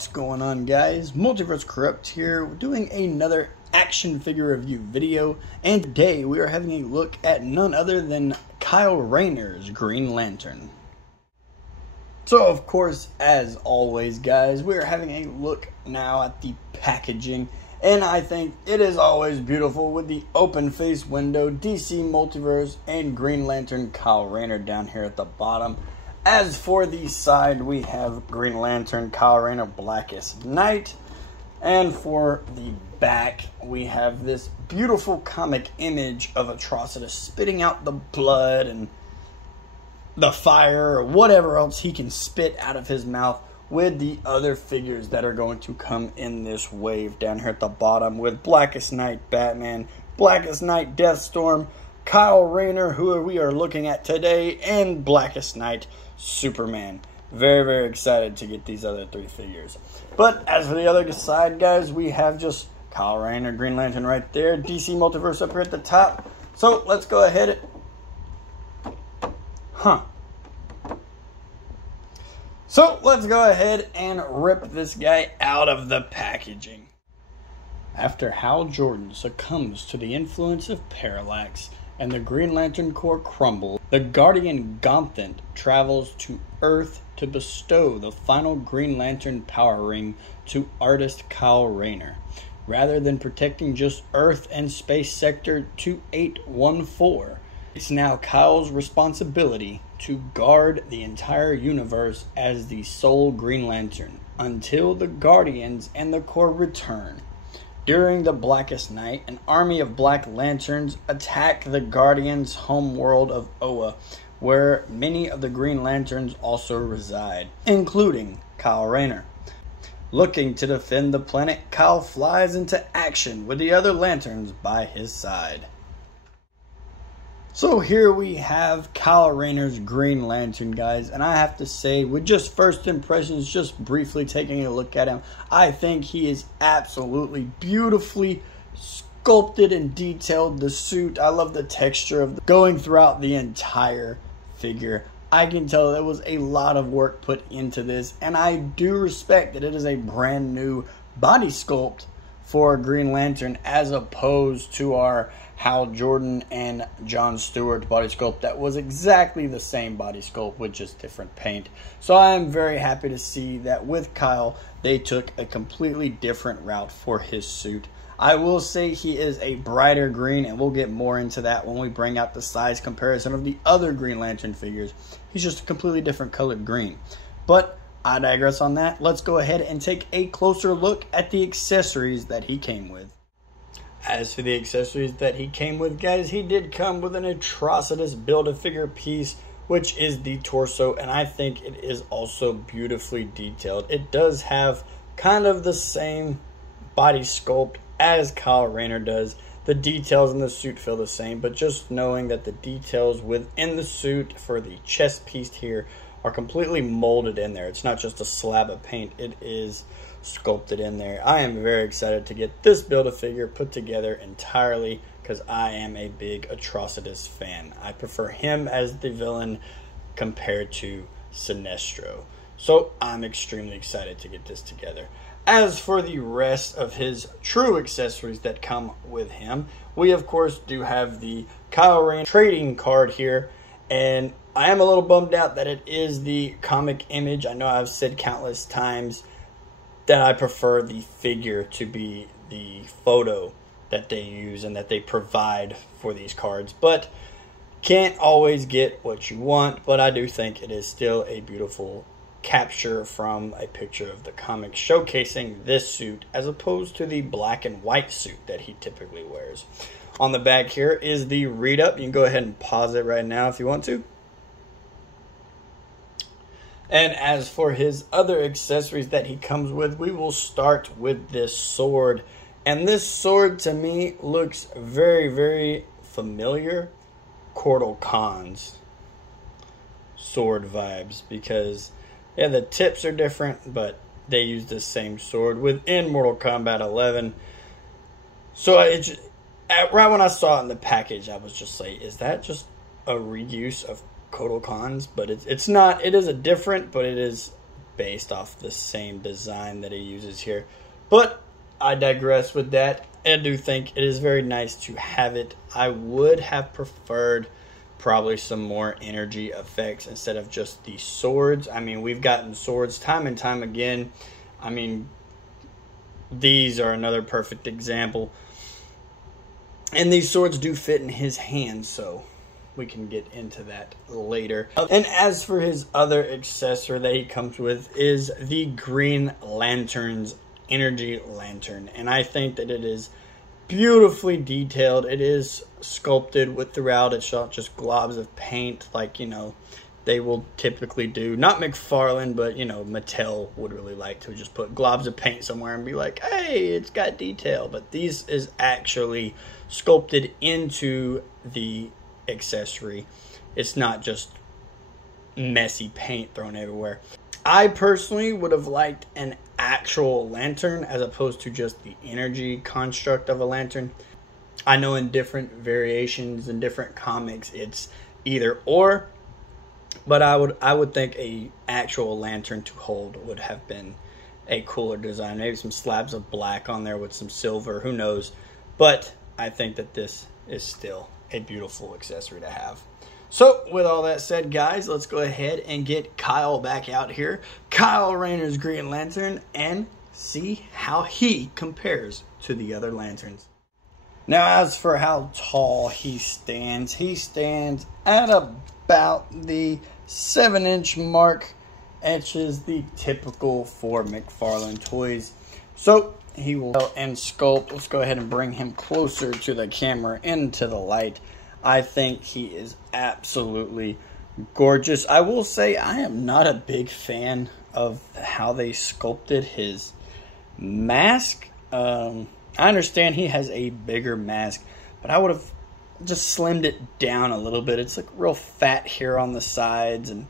What's going on, guys? Multiverse Corrupt here, doing another action figure review video, and today we are having a look at none other than Kyle Rayner's Green Lantern. So of course, as always guys, we are having a look now at the packaging, and I think it is always beautiful with the open face window, DC Multiverse, and Green Lantern Kyle Rayner down here at the bottom. As for the side, we have Green Lantern Kyle Rayner Blackest Night. And for the back, we have this beautiful comic image of Atrocious spitting out the blood and the fire or whatever else he can spit out of his mouth, with the other figures that are going to come in this wave down here at the bottom, with Blackest Night Batman, Blackest Night Deathstorm, Kyle Rayner, who we are looking at today, and Blackest Night Superman. Very, very excited to get these other three figures. But as for the other side, guys, we have just Kyle Rayner Green Lantern right there, DC Multiverse up here at the top. So let's go ahead. So let's go ahead and rip this guy out of the packaging. After Hal Jordan succumbs to the influence of Parallax and the Green Lantern Corps crumbles, the Guardian Gauntlet travels to Earth to bestow the final Green Lantern power ring to artist Kyle Rayner. Rather than protecting just Earth and Space Sector 2814, it's now Kyle's responsibility to guard the entire universe as the sole Green Lantern until the Guardians and the Corps return. During the Blackest Night, an army of Black Lanterns attack the Guardians' home world of Oa, where many of the Green Lanterns also reside, including Kyle Rayner. Looking to defend the planet, Kyle flies into action with the other Lanterns by his side. So here we have Kyle Rayner's Green Lantern, guys, and I have to say, with just first impressions, just briefly taking a look at him, I think he is absolutely beautifully sculpted and detailed. The suit, I love the texture of going throughout the entire figure. I can tell there was a lot of work put into this, and I do respect that it is a brand new body sculpt for a Green Lantern, as opposed to our Hal Jordan and John Stewart body sculpt that was exactly the same body sculpt with just different paint. So I am very happy to see that with Kyle, they took a completely different route for his suit. I will say he is a brighter green, and we'll get more into that when we bring out the size comparison of the other Green Lantern figures. He's just a completely different colored green. But I digress on that. Let's go ahead and take a closer look at the accessories that he came with. As for the accessories that he came with, guys, he did come with an Atrocious Build-A-Figure piece, which is the torso, and I think it is also beautifully detailed. It does have kind of the same body sculpt as Kyle Rayner does. The details in the suit feel the same, but just knowing that the details within the suit for the chest piece here are completely molded in there. It's not just a slab of paint, it is sculpted in there. I am very excited to get this Build-A-Figure put together entirely, because I am a big Atrocious fan. I prefer him as the villain compared to Sinestro. So I'm extremely excited to get this together. As for the rest of his true accessories that come with him, we of course do have the Kyle Rayner trading card here, and I am a little bummed out that it is the comic image. I know I've said countless times that I prefer the figure to be the photo that they use and that they provide for these cards, but can't always get what you want. But I do think it is still a beautiful capture from a picture of the comic showcasing this suit as opposed to the black and white suit that he typically wears. On the back here is the read up. You can go ahead and pause it right now if you want to. And as for his other accessories that he comes with, we will start with this sword. And this sword to me looks very, very familiar. Mortal Khan's sword vibes, because yeah, the tips are different, but they use the same sword within Mortal Kombat 11. So right when I saw it in the package, I was just like, is that just a reuse of Kotal Khan's? But it's not. It is a different, but it is based off the same design that he uses here. But I digress with that. I do think it is very nice to have it. I would have preferred probably some more energy effects instead of just the swords. I mean, we've gotten swords time and time again. I mean, these are another perfect example. And these swords do fit in his hands, so we can get into that later. And as for his other accessory that he comes with is the Green Lantern's Energy Lantern. And I think that it is beautifully detailed. It is sculpted with throughout. It's not just globs of paint like, you know, they will typically do. Not Mcfarlane, but, you know, Mattel would really like to just put globs of paint somewhere and be like, hey, it's got detail. But these is actually sculpted into the accessory. It's not just messy paint thrown everywhere. I personally would have liked an actual lantern as opposed to just the energy construct of a lantern. I know in different variations and different comics it's either or, but I would think a actual lantern to hold would have been a cooler design. Maybe some slabs of black on there with some silver, who knows. But I think that this is still a beautiful accessory to have. So, with all that said, guys, let's go ahead and get Kyle back out here. Kyle Rayner's Green Lantern, and see how he compares to the other lanterns. Now, as for how tall he stands at about the 7-inch mark, which is the typical for McFarlane toys. So, he will and sculpt. Let's go ahead and bring him closer to the camera, into the light. I think he is absolutely gorgeous. I will say I am not a big fan of how they sculpted his mask. I understand he has a bigger mask, but I would have just slimmed it down a little bit. It's like real fat here on the sides, and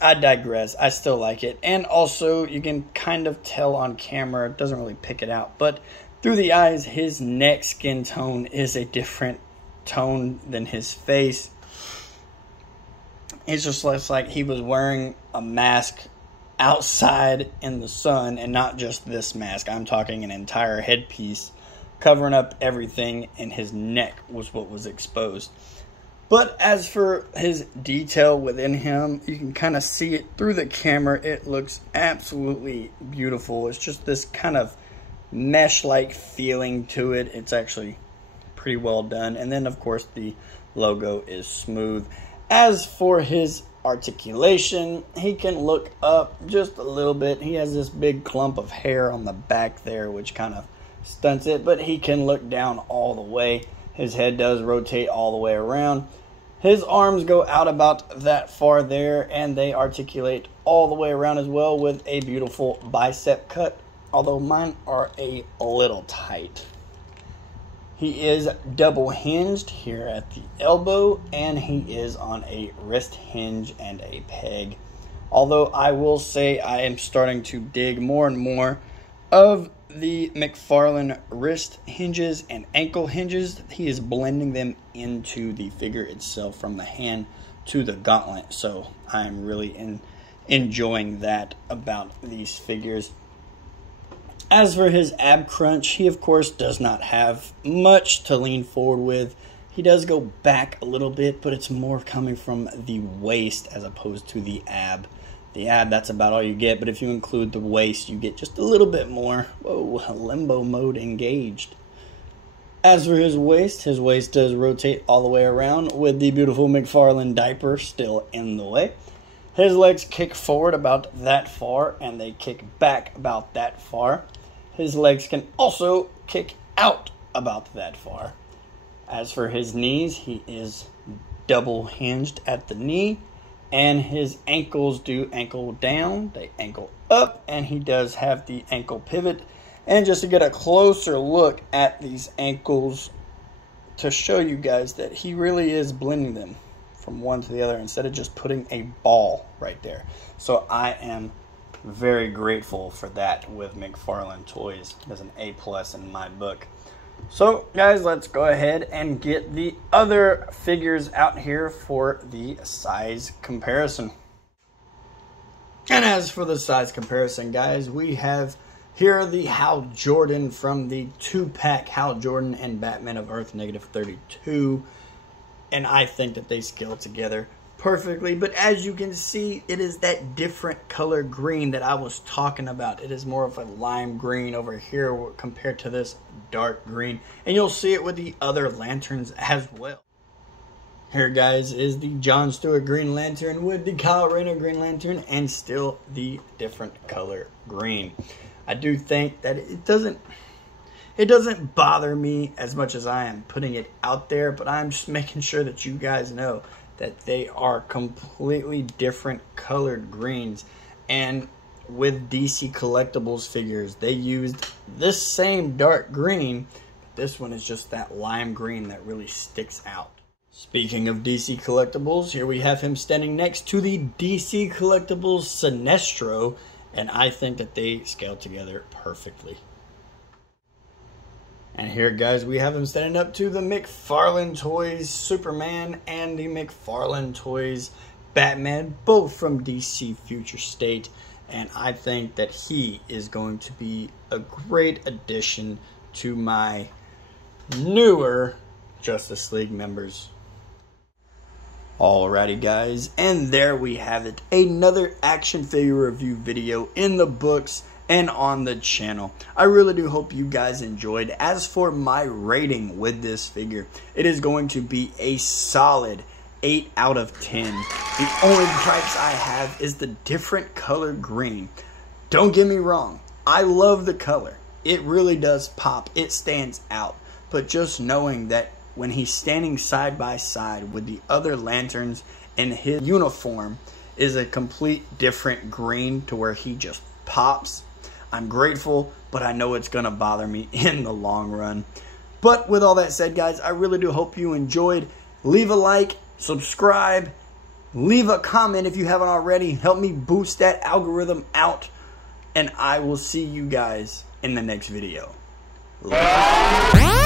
I digress. I still like it. And also, you can kind of tell on camera, it doesn't really pick it out, but through the eyes, his neck skin tone is a different tone than his face. It's just looks like he was wearing a mask outside in the sun, and not just this mask. I'm talking an entire headpiece covering up everything, and his neck was what was exposed. But as for his detail within him, you can kind of see it through the camera. It looks absolutely beautiful. It's just this kind of mesh-like feeling to it. It's actually pretty well done. And then, of course, the logo is smooth. As for his articulation, he can look up just a little bit. He has this big clump of hair on the back there, which kind of stunts it, but he can look down all the way. His head does rotate all the way around. His arms go out about that far there, and they articulate all the way around as well with a beautiful bicep cut, although mine are a little tight. He is double hinged here at the elbow, and he is on a wrist hinge and a peg. Although I will say I am starting to dig more and more of the McFarlane wrist hinges and ankle hinges. He is blending them into the figure itself from the hand to the gauntlet. So I'm really enjoying that about these figures. As for his ab crunch, he of course does not have much to lean forward with. He does go back a little bit, but it's more coming from the waist as opposed to the ab. The ab, that's about all you get, but if you include the waist, you get just a little bit more. Whoa, limbo mode engaged. As for his waist does rotate all the way around with the beautiful McFarlane diaper still in the way. His legs kick forward about that far, and they kick back about that far. His legs can also kick out about that far. As for his knees, he is double hinged at the knee, and his ankles do ankle down, they ankle up, and he does have the ankle pivot. And just to get a closer look at these ankles to show you guys that he really is blending them from one to the other instead of just putting a ball right there. So I am very grateful for that with McFarlane Toys. As an A+ in my book. So guys, let's go ahead and get the other figures out here for the size comparison. And as for the size comparison, guys, we have here the Hal Jordan from the 2-pack Hal Jordan and Batman of Earth -32. And I think that they scale together perfectly. But as you can see, it is that different color green that I was talking about. It is more of a lime green over here compared to this dark green. And you'll see it with the other lanterns as well. Here, guys, is the John Stewart Green Lantern with the Kyle Rayner Green Lantern and still the different color green. I do think that it doesn't bother me as much as I am putting it out there, but I'm just making sure that you guys know that they are completely different colored greens. And with DC Collectibles figures, they used this same dark green, but this one is just that lime green that really sticks out. Speaking of DC Collectibles, here we have him standing next to the DC Collectibles Sinestro, and I think that they scale together perfectly. And here, guys, we have him standing up to the Mcfarlane Toys Superman and the Mcfarlane Toys Batman, both from DC Future State, and I think that he is going to be a great addition to my newer Justice League members. Alrighty, guys, and there we have it. Another action figure review video in the books and on the channel. I really do hope you guys enjoyed. As for my rating with this figure, it is going to be a solid 8 out of 10. The only gripes I have is the different color green. Don't get me wrong, I love the color. It really does pop. It stands out. But just knowing that when he's standing side by side with the other lanterns and his uniform is a complete different green to where he just pops. I'm grateful, but I know it's going to bother me in the long run. But with all that said, guys, I really do hope you enjoyed. Leave a like, subscribe, leave a comment if you haven't already. Help me boost that algorithm out. And I will see you guys in the next video. Later.